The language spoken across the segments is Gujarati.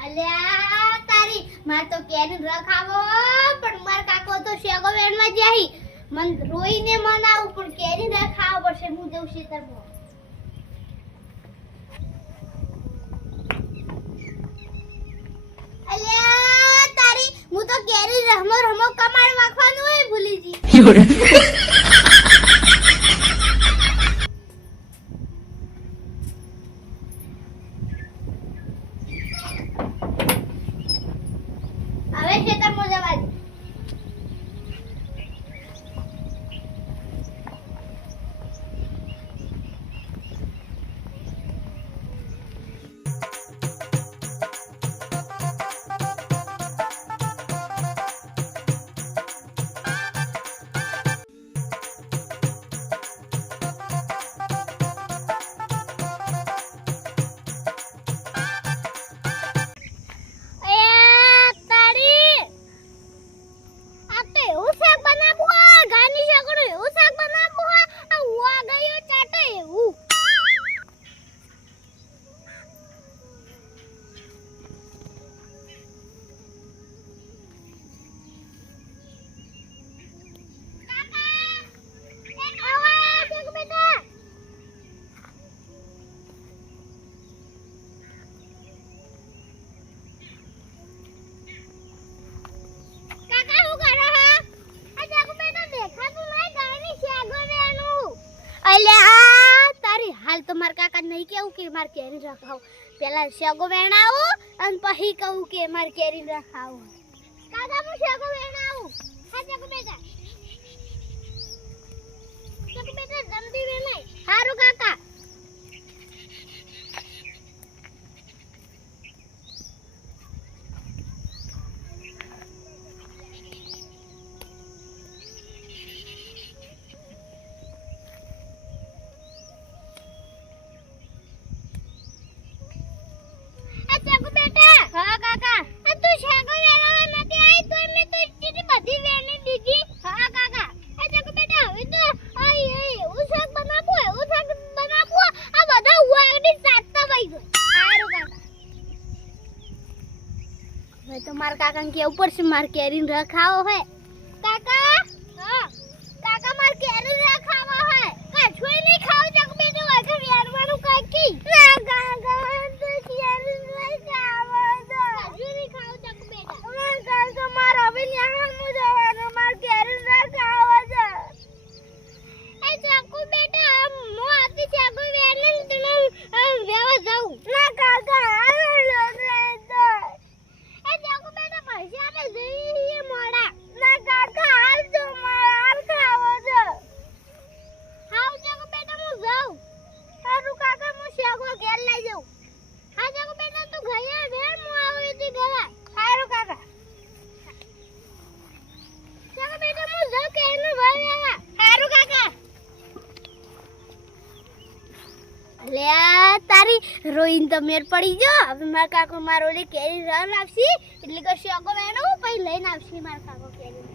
અલ્યા તારી માર તો કેરી રખાવો પણ માર કાકો તો શેગો વેણમાં જાહી મન રોઈને મનાવું પણ કેરી રખાવો પડશે હું જઉં ખેતરમાં અલ્યા તારી હું તો કેરી રમો રમો કમાડ વાખવાનું હોય ભૂલી જી હવે ખેતરમાં જવા દે હાલ તો માર કાકા નહીં કેવું કે માર કેરી રખાવ પેલા શેગો વેણાવું અને પછી કહું કે માર કેરી રખાવું કાકા હું શેગો વેણાવું હા શેગો બેટા જલ્દી વેણાય હારું કાકા तो मार काका के ऊपर से मार केरी रखाओ है काका हां काका मार केरी रखावा है कछुई नहीं खाओ जग बेटे वाके यार मारू काकी ना काका तो केरी रखावा तो कछुई नहीं खाओ जग बेटा ना काका मार अभी यहां मु जवानो मार केरी रखावा जा ए जगू बेटा मो आती जगू वेले तने वेवा जाऊ ना काका તારી રોઈન તો મેર પડી જો હવે માર કાકો મારો લે કેરી રન આવશી એટલે કે શેગો વેણો પછી લઈને આવશી માર કાકો કેરી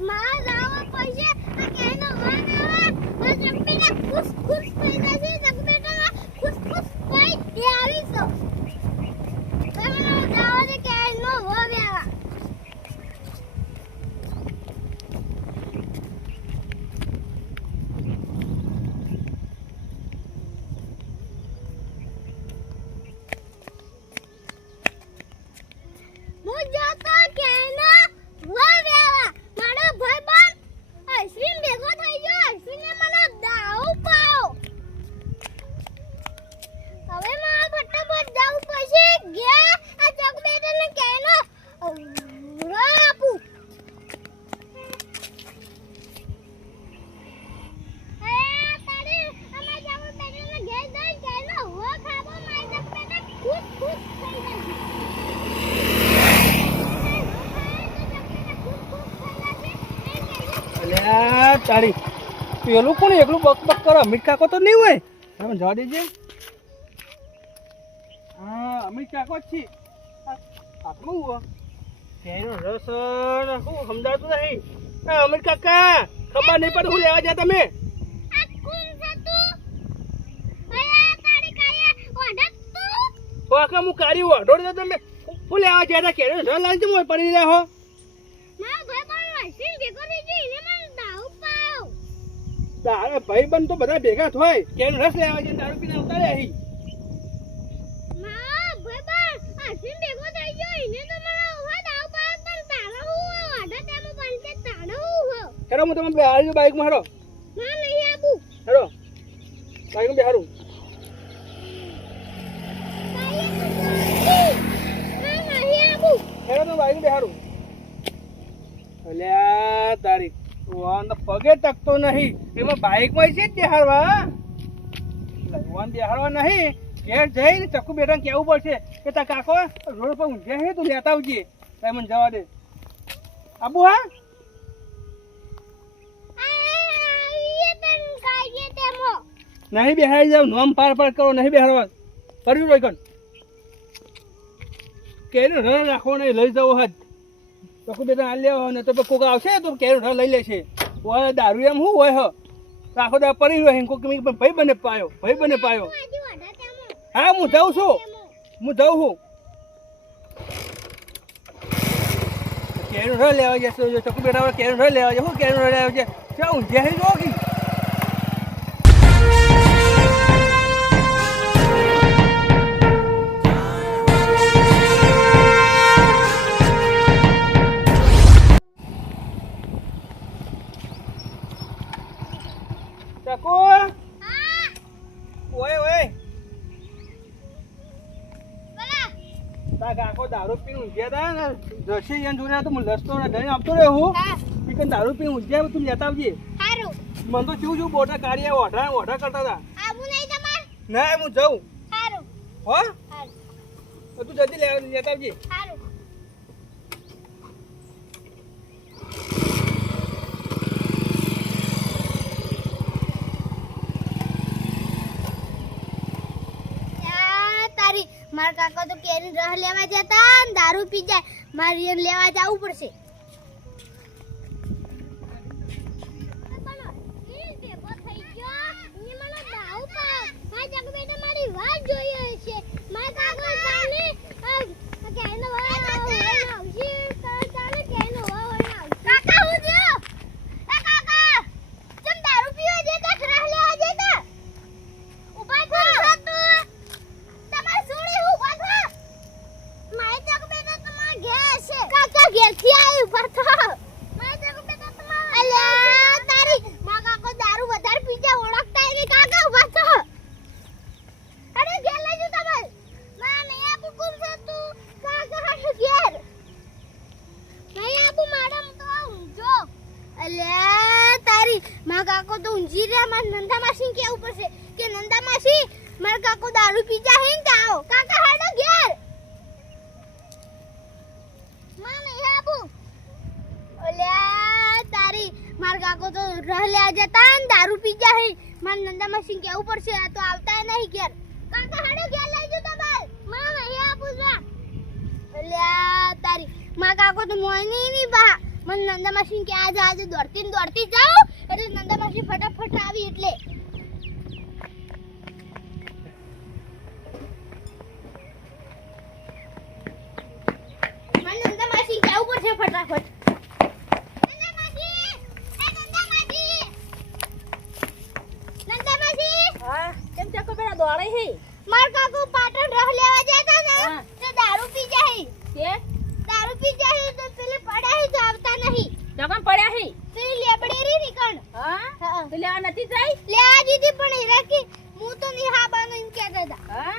મારા જાવા પૈસે આ કેનો વાન અલ્યા તારી પેલું કોણ એકલું બક બક કરો? અમિત કાકો તો નહીં હોય. તમે જવા દેજે. હા અમિત કાકો જ છે. આટલું કેનો રસ શું સમજાતું નહીં. અમિત કાકા ખબર નહીં પડે. હું લેવા જાય તમે? આ કોણ છે તું? ભયા તારી કાયા ઓઢત તું? કાકા હું કારી ઓઢો દે તમે. હું લેવા જાય કેનો રસ લાંચ મોય પડી રહ્યા હો. ના ભાઈ પણ વાસીન ભેગો થઈ ગઈ ને મને દારૂ પાવ. તારે ભાઈ બંધ તો બધા ભેગા થાય. કેનો રસ લેવા જાય દારૂ પીને ઉતારે અહીં. ના ભાઈ પણ વાસીન ભેગો થઈ ગયો ને તો મને ઉભા દારૂ પાવ પણ તારો હું ઓઢત એમ બનશે તારો હું. હેરો હું તમે બેહારી દઉં બાઈકમાં. હેરો ના નહીં આબુ. હેરો બાઈકમાં બેહારું. ના નહીં આબુ. હેરો તો બાઈકમાં બેહારું. અલ્યા તારી વાન તો પગે ટકતો નહીં. એમાં બાઈકમાં છે જ બેહારવા. વાન બેહારવા નહીં. ઘેર જઈને ચક્કુ બેટા કેવું પડશે કે તા કાકો રોડ પર ઊંઘ્યા છે તું લેતા આવજે. તારે મને જવા દે. આબુ હા નહીં બેહારી જાવ. નોમ પાર પાર કરો. નહીં બેહારવા કર્યું રોકન કેરી રન રાખો નહીં. લઈ જાવ હાથ ચક્કુ બેટા આ લેવા ને તો કોક આવશે તો કેરી રન લઈ લેશે. હોય દારૂ એમ શું હોય હ આખો દા પડી રહ્યો. કોક ભાઈ બને પાયો. ભાઈ બને પાયો. હા હું જાઉં છું. હું જાઉં છું. કેરી રન લેવા જશે. ચક્કુ બેટા કેરી રન લેવા જાય. શું કેરી રન લેવા જાય? ક્યાં ઊંઘ્યા છે જો કે ચકુ ઓય ઓય તા કાકો દારૂ પીને ઊંઘ્યા હતા ને જશે એમ જોડે તો હું લસતો દહીં આપતો રહ્યો હું. ચિકન દારૂ પીને ઊંઘ્યા તું લેતા આવજે. હારું મને તો શું શું બોટા કાઢ્યા ઓઢા ઓઢા કરતા હતા. આબુ નહીં તમાર. ના હું જાઉં. હારું હો હારું તો તું જલ્દી લેતા આવજે. હારું. મારા કાકા તો કેરી રહ લેવા જતા ને દારૂ પી જાય. મારે એને લેવા જવું પડશે. મારી વાત જોઈએ છે. મારા કાકા કાકા હું થયો? એ કાકા ચમ દારૂ પીવા જતા રહ લેવા જતા? ઉભા થો તું. તમાર સોડી ઉભા થો. માય તક બેટા તમાર ઘેર છે. કાકા ઘેર થી આવી ઉભા થો. માય તક બેટા તમાર અલ્યા તારી મા કાકો દારૂ વધારે પી જાય ઓળખતા નહીં. કાકા ઉભા થો. અરે ઘેર લઈ જો તમે. ના નહીં આપું કોણ છે તું? કાકા હાથ ઘેર નહીં આપું. મેડમ તો ઊંઘજો. અલ્યા તારી મા કાકો તો ઊંઘી રહ્યા. મારા નંદા માસી કેવું પડશે કે નંદા માસી મારા કાકો દારૂ પી જાય ને આવો. કાકા હાડો ઘેર. માં નહીં આપું. અલ્યા તારી મારા કાકો તો રહ લેવા જતા ને દારૂ પી જાય. મારા નંદા માસી કેવું પડશે આ તો આવતા નહીં ઘેર. કાકા હાડો ઘેર લઈ જો તમાર. માં નહીં આપું જા. અલ્યા તારી મા કાકો તો મોની ની બા. મને નંદા માસી કે આજે દોડતી જાઓ એટલે નંદા માસી ફટાફટ આવી એટલે મને નંદા માસી જવું પડશે ફટાફટ. નંદા માસી એ નંદા માસી. નંદા માસી હા કેમ ચકો બેડા દોડે હે? માર કાકો પાટણ રહ લેવા જતા ને તો દારૂ પી જાય. કે દારૂ પી જાય તો પેલે પડ્યા હે તો આવતા નહીં. જગમ પડ્યા હે? પેલી લેબડી રી નીકળ. હા હા તો લેવા નથી જઈ? લેવા દીધી પણ હીરા કે હું તો ની હાબાનો એમ કહેતા હતા. હા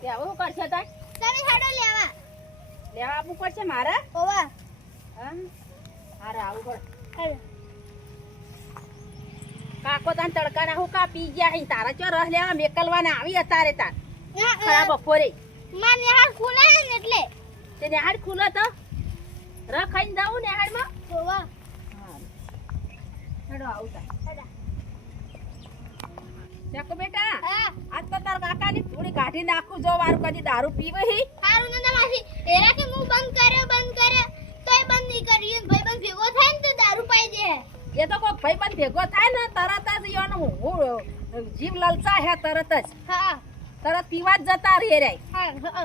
તે આવું કરશે તાર? તમે હાડો લેવા. લેવા આપવું પડશે મારે? ઓવા હા હારે આવું પડે. હાલો. કાકો તાન તડકાના હું કા પી ગયા હે? તારા ચો રહ લેવા મેકલવાના આવી અતારે તાર ખરા બપોરે. માં નેહાડ ખુલે ને એટલે તે નેહાડ ખુલો તો રહ ખાઈને જાવું નેહાડમાં? ઓવા હેડો આવું તાર ચકુ બેટા હા આજ તો તાર કાકાની થોડી કાઢી નાખું જો વારું કદી દારૂ પીવે હી હારું નંદા માસી એરા કે હું બંધ કર્યો તોય બંધ નહીં કર્યું ભાઈ બંધ ભેગો થાય ને તો દારૂ પાઈ દે એ તો કોઈ ભાઈબંધ ભેગો થાય ને તરત જ એનું જીવ લલચા હે તરત જ હા તરત પીવા જ જતા રહે રે હા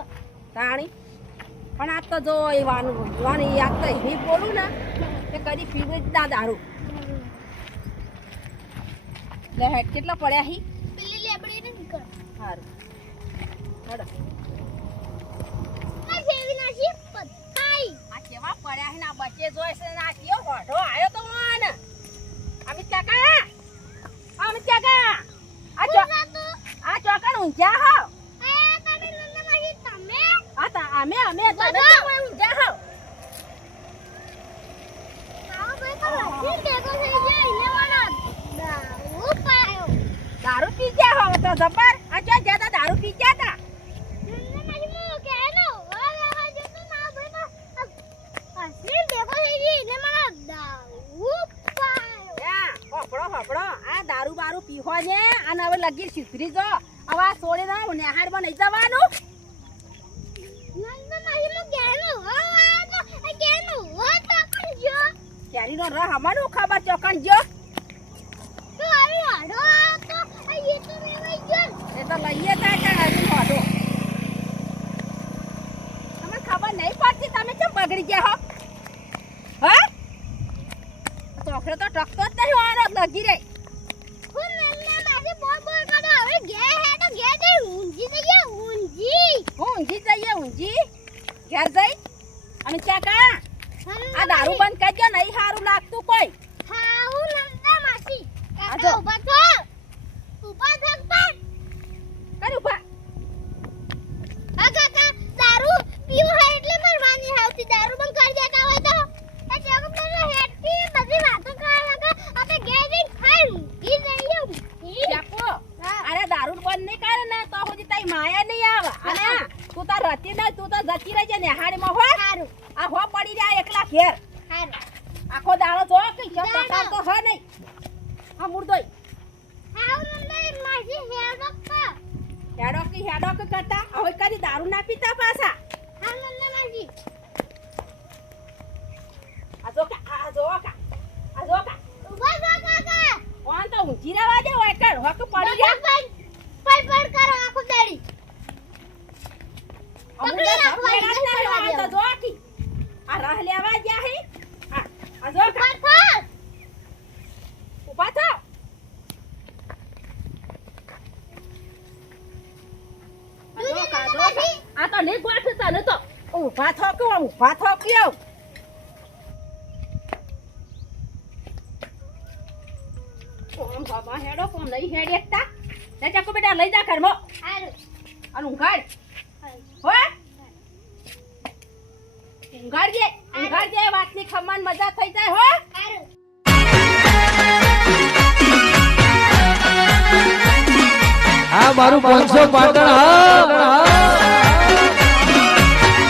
તાણી પણ આજ તો જો એ વાની યાદ તો એવી બોલું ને કે કદી પીવે જ ના દારૂ લે હેડ કેટલા પડ્યા હી પેલી લેબડી ને નીકળ સારું હેડો આ જેવી નાસી પથાઈ આ કેવા પડ્યા હે ના બચે જોઈ છે ના કેવો હોઠો આયો તો મન અમિત કાકા અમિત કાકા આ ચોકણ ઊંઝા હો આ તમે નંદા માસી તમે આ તા અમે તને બધા? કેમ ઊંઝા હો આવો ભાઈ તો લાગી દેખો થઈ જાય ને મારા દારૂ પાયો દારૂ પી ગયા હો તો જબર આ ક્યાં ગયા તા દારૂ પી ગયા તા નંદા માસી મો કેનો ઓલા જતો ના ભાઈ તો અસલી દેખો થઈ જાય ને મારા દારૂ પાયો યા હોપડો આ દારૂ બારૂ પીહો ને અને હવે લગી સુધરી જો હવે આ સોળે ના નેહાર માં નહીં જવાનું નંદા માસી મો કેનો આ તો કેનો તો કરજો કેરી નો રહ અમારું ખબર ચોકણ જો તો આવી આડો તો એ તો મે વઈ ગયો એ તો લઈએ તા કે હજી હોડો તમને ખબર નહીં પડતી તમે કેમ બગડી ગયા હો હા ચોકડો તો ટકતો જ નહીં હોવાનો લગી રહી હું નંદા માસી બોલ કરો હવે ગે હે તો ગે દે ઊંજી જઈએ ઊંજી ઊંઘી જઈએ ઊંઘી ઘેર જઈ અને કાકા આ દારૂ બંધ કરજો નહીં સારું લાગતું કોઈ હા હું નંદા માસી આ જો. કાકા ઊભા થા પણ કરી ઉભા આ કાકા દારૂ પીવું હોય એટલે મરવાની આવતી દારૂ બંધ કરી દેતા હોય તો એ જગ પેલો હેડતી બધી વાતો કરવા લાગે આપણે ગે જઈને ખાઈ ઊંઘી જઈએ ઊંઘી ચાકો હા. અરે દારૂ બંધ નહીં કરે ને તો સુધી તારી માયા નહીં આવે અને તું તાર રતી નહીં તું તો જતી રહેજે નેહાડીમાં હો સારું આ હો પડી જાય એકલા ઘેર સારું આખો દાડો જો કઈ જો દાડો. પસાર તો હે નહીં આ મુર્દોય હા હું નંદા માસી હેડો કા હેડો કે કરતા હવે કદી દારૂ ના પીતા પાછા હા નંદા માસી આ જો કા ઊભા થા કાકા ઓન તો ઊંચી રહેવા દે હોય કર હક પડી જાય પડ કરો આખો દાડી અમુક પકડી તો રાખવા સફેદ જ દે, નહીં, આ તો જો કી આ રહ લેવા ગયા હે આ જો કા પાથર ઉભા થા આ તો નહીં ગોઠ તને તો ઉભા થો કે ઉભા થો કયો કોમ બાબા હેડો કોમ નહીં હેડ એકતા લે ચાકુ બેટા લઈ જા ઘરમાં સારું અને ઊંઘાડ હો ઊંઘાડજે વાતની ખમ્માન મજા થઈ જાય હો સારું આ મારું 500 પાટણ હા